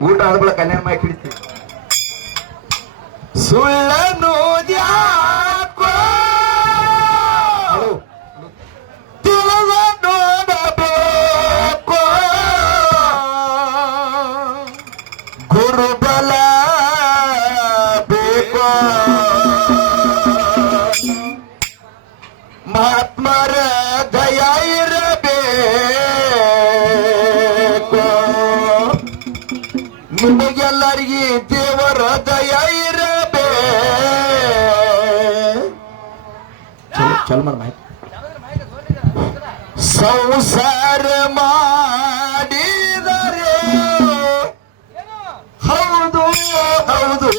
ಊಟ ಆದ್ಮೇಲೆ ಕಲ್ಯಾಣ ಮಾಡಿ ಹಿಡಿತೀವಿ. ಸುಳ್ಳನು ದ್ಯಾಕೋ ತಿಳಿದ ನೋಡಬೇಕು ಗುರುಬಲ ಬೇಕೋ ಮಹಾತ್ಮರ ದಯ ಇರಬೇಕು ನಿಮಗೆಲ್ಲರಿಗೆ ದೇವರ ದಯ ಇರಬೇಕು. ಚಲ ಮಾಹಿತಿ ಸಂಸಾರ ಮಾಡಿದರೆ ಹೌದು ಹೌದು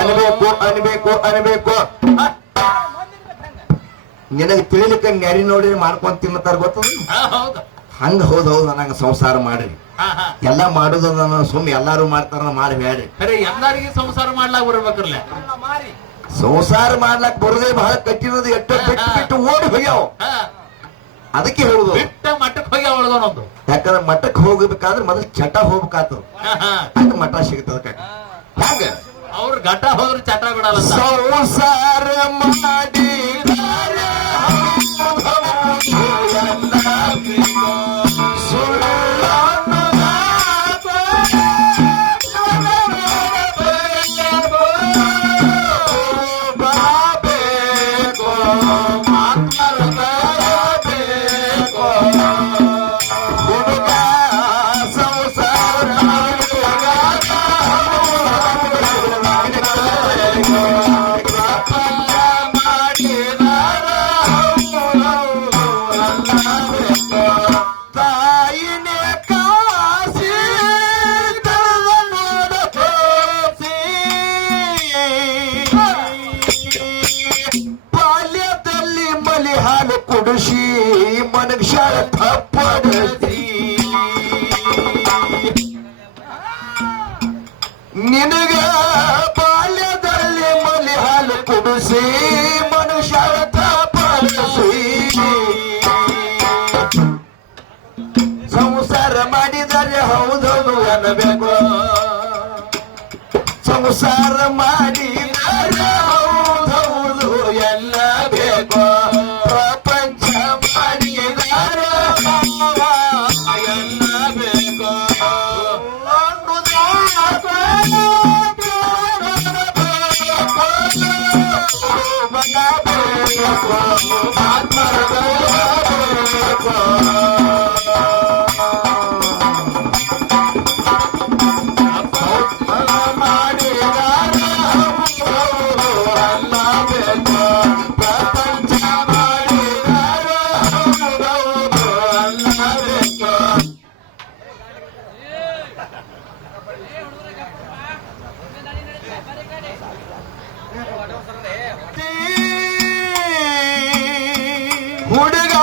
ಅನ್ಬೇಕು ಅನ್ಬೇಕು ಅನ್ಬೇಕು. ನಿನಗೆ ತಿಳಿಲಿಕ್ಕೆ ನೆರಿ ನೋಡಿ ಮಾಡ್ಕೊಂಡ್ ತಿನ್ನತಾರ ಗೊತ್ತದ ಹಂಗ ಹೌದ್ ಹೌದು ನಂಗ ಸಂಸಾರ ಮಾಡ್ರಿ ಎಲ್ಲಾ ಮಾಡುದ ಸುಮ್ ಎಲ್ಲಾರು ಮಾಡ್ತಾರ ಮಾಡಬೇಡ್ರಿ. ಎಲ್ಲಾರಿಗೆ ಸಂಸಾರ ಮಾಡ್ಲಾಕ ಬರ್ಬೇಕ್ರಲ್ಲ. ಸಂಸಾರ ಮಾಡ್ಲಾಕ್ ಬರೋದೇ ಬಹಳ ಕಠಿಣದ. ಎಟ್ಟ ಬಿಟ್ಟು ಬಿಟ್ಟು ಓಡಿ ಹೋಗ್ಯಾವ. ಅದಕ್ಕೆ ಹೇಳುದು ಬಿಟ್ಟ ಮಠಕ್ಕೆ ಹೋಗಿ ಅವಳದೊಂದು. ಯಾಕಂದ್ರೆ ಮಠಕ್ಕೆ ಹೋಗ್ಬೇಕಾದ್ರೆ ಮೊದಲು ಚಟ ಹೋಗ್ಬೇಕಾಗ್ತದ. ಹಂಗ ಮಠ ಸಿಗ್ತದ. ಹಂಗ ಅವ್ರ ಘಟ ಹೋದ್ರೆ ಚಟ ಬಿಡಲ್ಲ. ಸಂಸಾರ ಮಾಡಿ ಕುಡಿಸಿ ಮನುಷ್ಯ ತಪ್ಪಡಿಸಿ ನಿನಗ ಬಾಲ್ಯದಲ್ಲಿ ಮಲಿ ಹಾಲು ಕುಡಿಸಿ ಮನುಷ್ಯ ತಪ್ಪಡಿಸಿ ಸಂಸಾರ ಮಾಡಿದರೆ ಹೌದೌದು ಅನ್ನಬೇಕು. ಸಂಸಾರ ಮಾಡಿದರೆ ಹೌದೌದು ಎನ್ನಬೇಕು. ಹುಡುಗ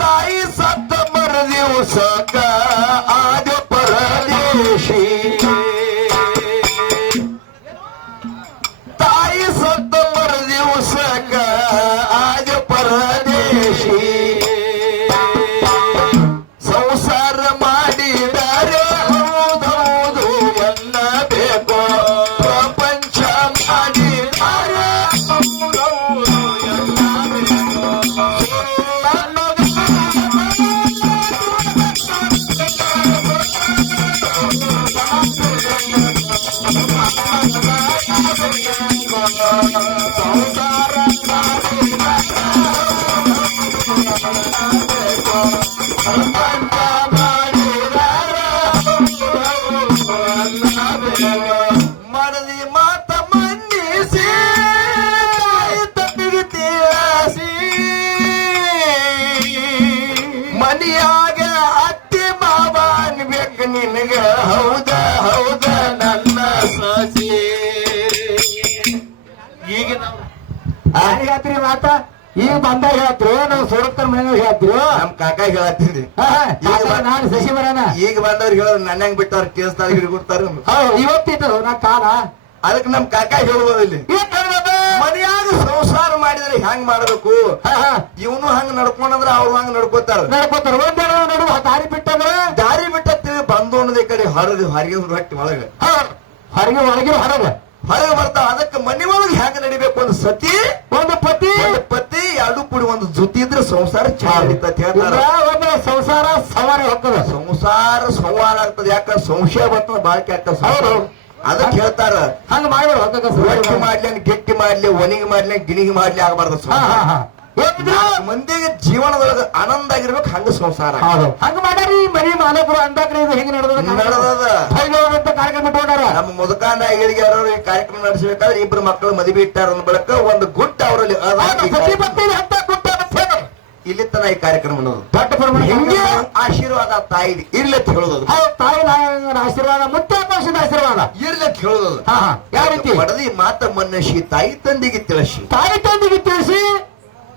ತಾಯಿ ಸತ್ತ ಮರ ದಿವಸಕ್ಕ ಆದ ಪರದೇಶಿ. ತಾಯಿ ಸತ್ತ ಮರ ದಿವಸಕ್ಕ ಆದ ಪರದೇಶಿ. ಸಂಸಾರ ಮಾಡಿದರೆ ಹೌದೌದು ಎನ್ನಬೇಕು. ಪ್ರಪಂಚ ಮಾಡಿದರೆ ಹೌದೌದು ಎನ್ನಬೇಕು. ಮನದಿ ಮಾತ ಮನ್ನಿಸಿ ತಪ್ಪಿಗೆ ತೀರಿಸಿ ಮನಿಯಾಗ ಅತ್ತಿ ಮಾವ ಅನ್ಬೇಕು ನಿನಗ ಹೌದ ಹೌದ ನನ್ನ ಸಸಿ. ಈಗ ಯಾರಿಗಾತ್ರಿ ಮಾತ ಈಗ ಬಂದಾಗ ಹೇಳ್ತ್ರು ನಾವು ಸೋಡಕ್ತರ ಮನೆಯವ್ರು ಹೇಳ್ತ್ರು ನಮ್ ಕಾಕ ಹೇಳತ್ತೀನಿ. ನಾನು ಶಶಿ ಬರೋಣ ಈಗ ಬಂದವ್ರಿಗೆ ಹೇಳ ನನ್ನ ಹೆಂಗ್ ಬಿಟ್ಟವ್ರ ಕೇಸ್ತಾರ ಹಿಡ್ಕೊಡ್ತಾರ. ಇವತ್ತಿತ್ತು ನಾ ಕಾಲ ಅದಕ್ಕೆ ನಮ್ ಕಾಕ ಹೇಳ್ಬೋದು ಇಲ್ಲಿ ಮನೆಯಾಗ ಸಂಸಾರ ಮಾಡಿದ್ರೆ ಹೆಂಗ್ ಮಾಡ್ಬೇಕು. ಇವನು ಹಂಗ ನಡ್ಕೊಂಡ್ರ ಅವ್ರು ಹಂಗ ನಡ್ಕೋತಾರ. ಒಂದ್ ನಡುವ ದಾರಿ ಬಿಟ್ಟಂದ್ರ ದಾರಿ ಬಿಟ್ಟ ಒಳಗಡೆ ಹೊರಗೆ ಹೊಟ್ಟೆ ಒಳಗೆ ಹೊರಗೆ ಒಳಗೆ ಹೊರಗೆ ಬರ್ತಾವ. ಅದಕ್ಕೆ ಮನೆ ಒಳಗೆ ಹೆಂಗ ನಡಿಬೇಕು? ಒಂದು ಸತಿ ಒಂದು ಪತಿ ಎರಡು ಕೂಡಿ ಒಂದು ಜೊತೆ ಇದ್ರೆ ಸಂಸಾರ ಚೆನ್ನಾಗಿ ನಡೀತದೆ ಹೇಳ್ತಾರ. ಒಂದು ಸಂಸಾರ ಸವಾರಿ ಹೋಗ್ತದ. ಸಂಸಾರ ಸಂವಾರ ಆಗ್ತದೆ. ಯಾಕಂದ್ರೆ ಸಂಶಯ ಬರ್ತದ ಬಾಳಿಕೆ ಆಗ್ತದೆ. ಅದಕ್ಕೆ ಹೇಳ್ತಾರ ಹಂಗ ಮಾಡ್ಬೇಡ ಗಟ್ಟಿ ಮಾಡ್ಲಿ ಗಟ್ಟಿ ಮಾಡ್ಲಿ ಒಣಗಿ ಮಾಡ್ಲಿ ಗಿಣಿಗಿ ಮಾಡ್ಲಿ ಆಗಬಾರ್ದು. ಮಂದಿಗೆ ಜೀವನದೊಳಗ ಆನಂದ ಆಗಿರ್ಬೇಕು. ಹಂಗ ಸಂಸಾರ ಹಂಗ ಮಾಡ್ಯಾರಿ ಮನಿ ಮಾಲಕರು ಅಂದಾಕ್ರೆ ಇದು ಹೆಂಗ್ ನಡೆದದ. ಕಾರ್ಯಕ್ರಮ ಇಟ್ಕೊಂಡಾರ. ನಮ್ಮ ಮುದುಕಾನ ಏಳಿಗೆ ಅವರು ಕಾರ್ಯಕ್ರಮ ನಡೆಸಬೇಕಾದ್ರೆ ಇಬ್ರು ಮಕ್ಕಳು ಮದುವೆ ಇಟ್ಟಾರ ಅಂದ ಬಳಿಕ ಒಂದು ಗುಟ್ಟ ಅವರಲ್ಲಿ ಇಲ್ಲಿ ತನ ಈ ಕಾರ್ಯಕ್ರಮ ದೊಡ್ಡ ಪ್ರಮಾಣ ಹೆಂಗೆ ಆಶೀರ್ವಾದ ತಾಯಿ ಇರ್ಲಿ ಅಂತ ಹೇಳೋದು. ತಾಯಿ ಆಶೀರ್ವಾದ ಮುತ್ತಾಪದ ಆಶೀರ್ವಾದ ಇರ್ಲಿ ಅಂತ ಹೇಳೋದು. ಯಾವ ರೀತಿ ಮಡದಿ ಮಾತ ಮನ್ನಶಿ ತಾಯಿ ತಂದೆಗೆ ತಿಳಿಸಿ ತಾಯಿ ತಂದೆಗೆ ತಿಳಿಸಿ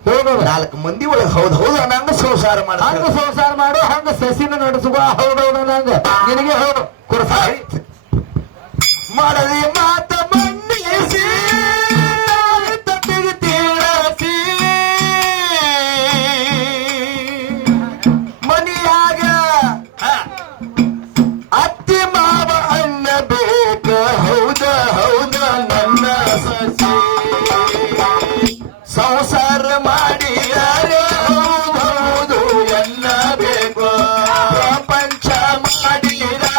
ಹೇಳೋದು. 4 ಮಂದಿ ಒಳಗೆ ಹೌದು ಹಂಗ ಸಂಸಾರ ಮಾಡ ಹಂಗ ಸಂಸಾರ ಮಾಡು. ಹಂಗ ಸಸಿನ ನಡೆಸುವ ಹೌದೌದ ನಂಗ ನಿನಗೆ ಹೌದು ಕೊಡ್ಸಾರಿ ಮಡದಿ ಮಾತ ಮನ್ನಶಿ ತಂದೆಗೆ ತಿಳಿಸಿ ಮನಿಯಾಗ ಅತ್ತಿ ಮಾವ ಅನ್ನ ಬೇಕ ಹೌದ ನನ್ನ ಸಸಿ ಸಂಸಾರ ಮಾಡಿದರೆ ಹೌದು ಎಲ್ಲ ಬೇಕು ಪ್ರಪಂಚ ಮಾಡಿದರೆ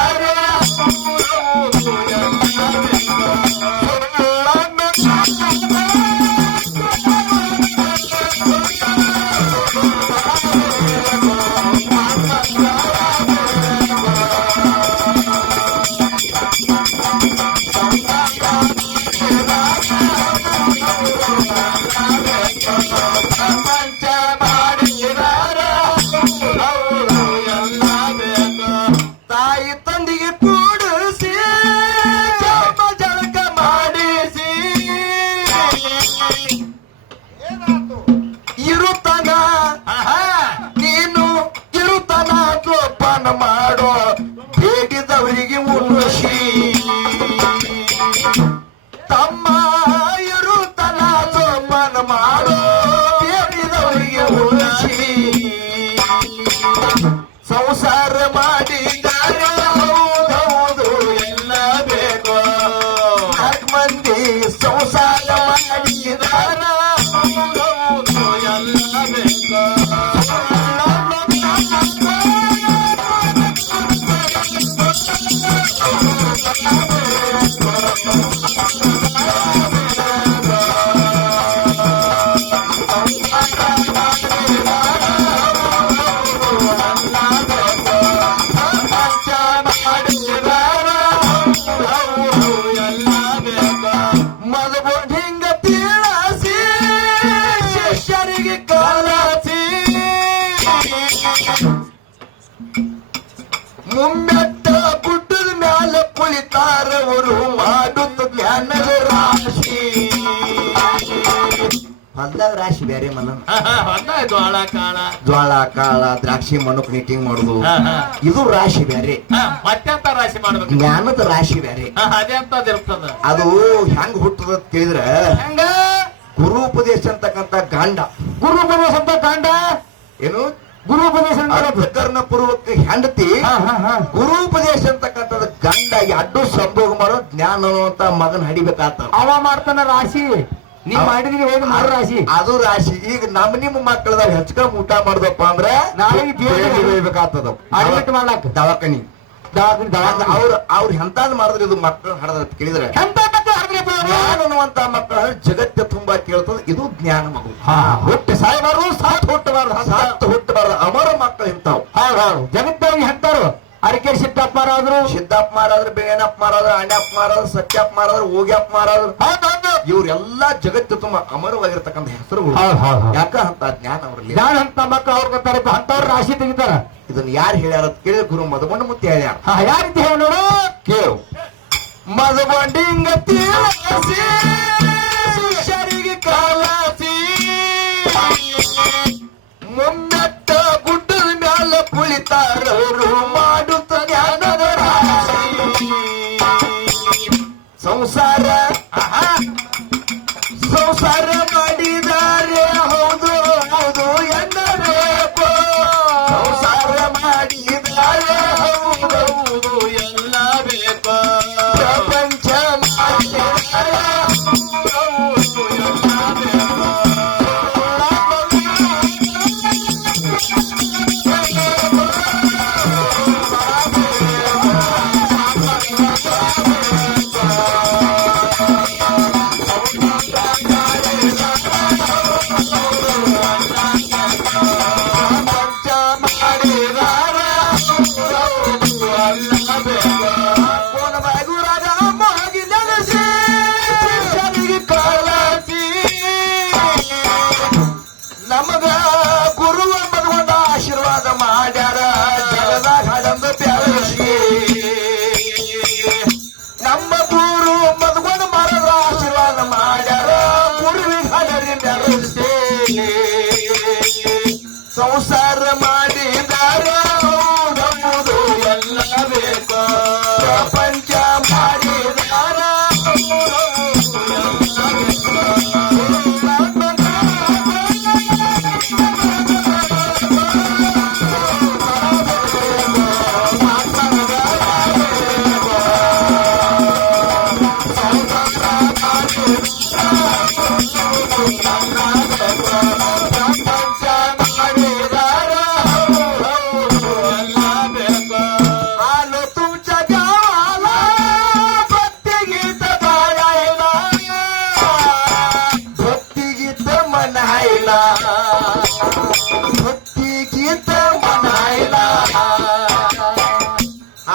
ತಾಯಿ ತಂದೆಗೆ ಕೂಡಿಸಿ ಜಳಕ ಮಾಡಿಸಿ ಇರುತ್ತನ ನೀನು ಇರುತ್ತನ ಜೋಪಾನ ಮಾಡೋ ಬೇಡಿದವರಿಗೆ ಉಣಿಸಿ ತಮ್ಮ ಇರುತ್ತನ ಜೋಪಾನ ಮಾಡೋ ಬೇಡಿದವರಿಗೆ ಉಣಿಸಿ ಸಂಸಾರ ಮಾಡಿದರೆ ಹೌದು ಎಲ್ಲ ಬೇಕು 4 ಮಂದಿ ಸಂಸಾರ ಮಾಡಿದಾರ ಹೌದು ಎಲ್ಲ ಬೇಕು ಮದುಬೊಂಡಿಂಗ ತೀಳಸಿ ಶಿಷ್ಯರಿಗೆ ಕಾಲಸಿ ಮುಮ್ಮೆಟ್ಟ ಗುಡ್ಡದ ಮ್ಯಾಲ ಕುಳಿತಾರವರು ಮಾಡುತ್ತ ಜ್ಞಾನದ ರಾಶಿ ಹೊಲ್ದಾಗ ರಾಶಿ ಬೇರೆ ಮನ ಜ್ವಾಳ ಕಾಳ ಜ್ವಾಳ ಕಾಳ ದ್ರಾಕ್ಷಿ ಮಣ್ಣಕ್ ನೀಟಿಂಗ್ ಮಾಡುದು ಇದು ರಾಶಿ ಬೇರೆ. ಮತ್ತೆಂತ ರಾಶಿ ಮಾಡ್ಬೇಕು? ಜ್ಞಾನದ ರಾಶಿ ಬೇರೆ. ಅದೇ ಅಂತದ್ ಇರ್ತದ. ಅದು ಹೆಂಗ್ ಹುಟ್ಟದ ತಿಳಿದ್ರ ಹೆಂಗ ಗುರುಪದೇಶ ಅಂತಕ್ಕಂತ ಗಾಂಡ ಗುರುಪದೇಶ ಅಂತ ಕಾಂಡ ಏನು ಗುರುಪದೇಶ ಕರ್ಣ ಪೂರ್ವಕ ಹೆಂಡತಿ ಗುರುಪದೇಶ ಅಂತಕ್ಕಂಥದ್ದು ಗಂಡ ಅಡ್ಡು ಸಂಭೋಗ ಮಾಡೋ ಜ್ಞಾನ ಅಂತ ಮಗನ್ ಹಡಿಬೇಕಾತ ಅವ ಮಾಡ್ತಾನ ರಾಶಿ. ನೀವ್ ಮಾಡಿದ್ರಿ ಹೋಗಿ ಮಾಡ ರಾಶಿ. ಅದು ರಾಶಿ. ಈಗ ನಿಮ್ಮ ಮಕ್ಕಳದಾಗ ಹೆಚ್ಕೊಂಡ್ ಊಟ ಮಾಡ್ದಪ್ಪ ಅಂದ್ರ ನಾಳೆಗೆ ಬೇಯ್ಬೇಕಾಗ್ತದ ಅಡ್ಮಿಟ್ ಮಾಡ್ಲಾಕ ದವಾಖಾನಿ ದವಾಖಾನಿ ಅವ್ರ ಎಂತಾದ್ ಮಾಡಿದ್ರೆ ಇದು ಮಕ್ಕಳು ಹಡದ ಕೇಳಿದ್ರೆ ಎಂತ ಜ್ಞಾನ ಅನ್ನುವಂತ ಮಕ್ಕಳ ಜಗತ್ತ ತುಂಬಾ ಕೇಳ್ತದ. ಇದು ಜ್ಞಾನ ಮಗು. ಹುಟ್ಟಿ ಸಾಯಬಾರ್ದು ಸಾತ್ ಹುಟ್ಟಬಾರ್ದು ಅಮರ ಮಕ್ಕಳು ಇಂತಾವ್. ಹೌದು ಜಗತ್ತಾಗಿ ಹೆಂತಾರು ಅರಕೆ ಸಿದ್ದಪ್ಪ ಮಾರಾದ್ರು ಸಿದ್ದಪ್ಪ ಮಾರಾದ್ರು ಬೇನಪ್ಪ ಮಾರಾದ್ರು ಅಣ್ಣಪ್ಪ ಮಾರಾದ್ರು ಸತ್ಯಪ್ಪ ಮಾರಾದ್ರು ಹೋಗ್ಯಪ್ಪ ಮಾರಾದ್ರು ಇವ್ರೆಲ್ಲಾ ಜಗತ್ತು ತುಂಬಾ ಅಮರವಾಗಿರ್ತಕ್ಕಂಥ ಹೆಸರುಗಳು. ಯಾಕ ಅಂತ ಜ್ಞಾನ ಅವರಲ್ಲಿ ಜ್ಞಾನ ಅಂತ ಮಕ್ಕಳು ಅವ್ರ ಗೊತ್ತಾರೆ ಅಂತವ್ರ ರಾಶಿ ತೆಗಿತಾರ. ಇದನ್ನ ಯಾರು ಹೇಳ್ಯಾರ ಅಂತ ಕೇಳಿದ್ರೆ ಗುರು ಮದಗೊಂಡ ಮುತ್ತಿ ಹೇಳ್ಯಾರ. ಯಾವ ರೀತಿ ಹೇಳೋಣ ಕೇಳು. ಮದಗೊಂಡಿಂಗ ತೀಳಸಿ ಶಿಷ್ಯರಿಗೆ ಕಾಲಸಿ ಮುಮ್ಮೆಟ್ಟ ಗುಡ್ಡದ ಮ್ಯಾಲ ಕುಳಿತಾರವರು ಮಾಡುತ್ತ ಜ್ಞಾನದ ರಾಶಿ ಸಂಸಾರ ಮಾಡಿದ್ದಾರೆ ಹೌದು ಎನ್ನಬೇಕು ಸಂಸಾರ ಮಾಡಿದ್ದಾರೆ ಹೌದು ಎಲ್ಲ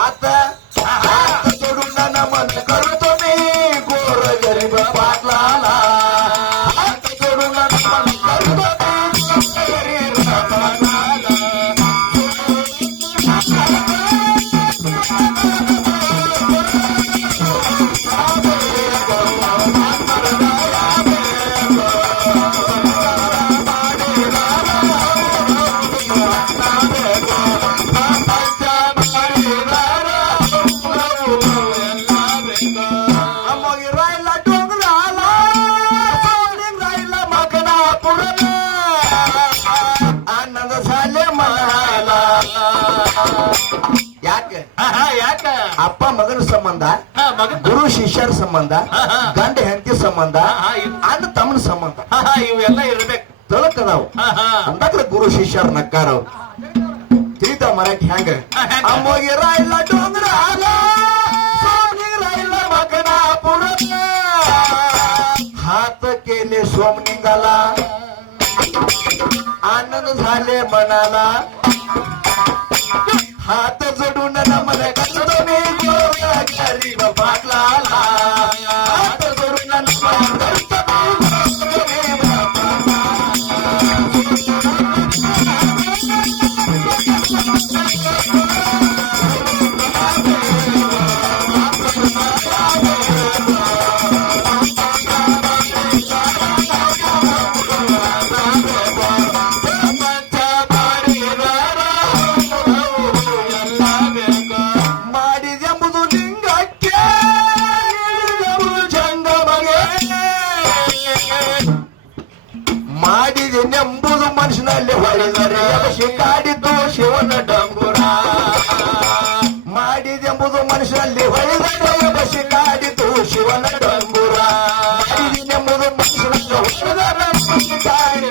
हात हात सोडून नमन करतो मी गोर गरीब पाटलाला हात सोडून नमन करतो मी गोर गरीब पाटलाला ಯಾಕೆ ಯಾಕ ಅಪ್ಪ ಮಗನ ಸಂಬಂಧ ಮಗನ್ ಗುರು ಶಿಷ್ಯರ ಸಂಬಂಧ ಗಂಡ ಹೆಂಡತಿ ಸಂಬಂಧ ಅಣ್ಣ ತಮ್ಮನ ಸಂಬಂಧ ಇವೆಲ್ಲ ಇರ್ಬೇಕು ತೊಳಕದಾವ್ ಅಂದಾಗ ಗುರು ಶಿಷ್ಯರ ನಕ್ಕಾರವ್ ತಿಳಿತಾವ ಮರಾಠಿ ಹೆಂಗ ಅಮ್ಮೋಗಿರ ಇಲ್ಲ ಡೋಂಗ್ರ ಇಲ್ಲ ಮಗನ ಪುರ हात केले सोमनिंगाला आनंद झाले मनाला हात जोडून नमन करतो मी गरीब पाटलाला हात जोडून नमन करतो मी गरीब ಮಾಡಿದೆಂಬುದು ಲಿಂಗಕ್ಕೆ ನೀಡಿದೆಂಬುದು ಜಂಗಮಗೆ ಮಾಡಿದೆನೆಂಬುದು ಮನುಷ್ಯನಲ್ಲಿ ಹೊಳೆದರೆ ಕಾಡಿದ್ದು ಶಿವನ ಡಂಗುರ ಮಾಡಿದೆಂಬುದು ಮನುಷ್ಯನಲ್ಲಿ ಹೊಳೆದರೆ ಕಾಡಿದ್ದು ಶಿವನ ಡಂಗುರ ಮಾಡಿದೆಂಬುದು ಮನುಷ್ಯನಲ್ಲಿ ಹೊಳೆದರೆ ಕಾಡಿ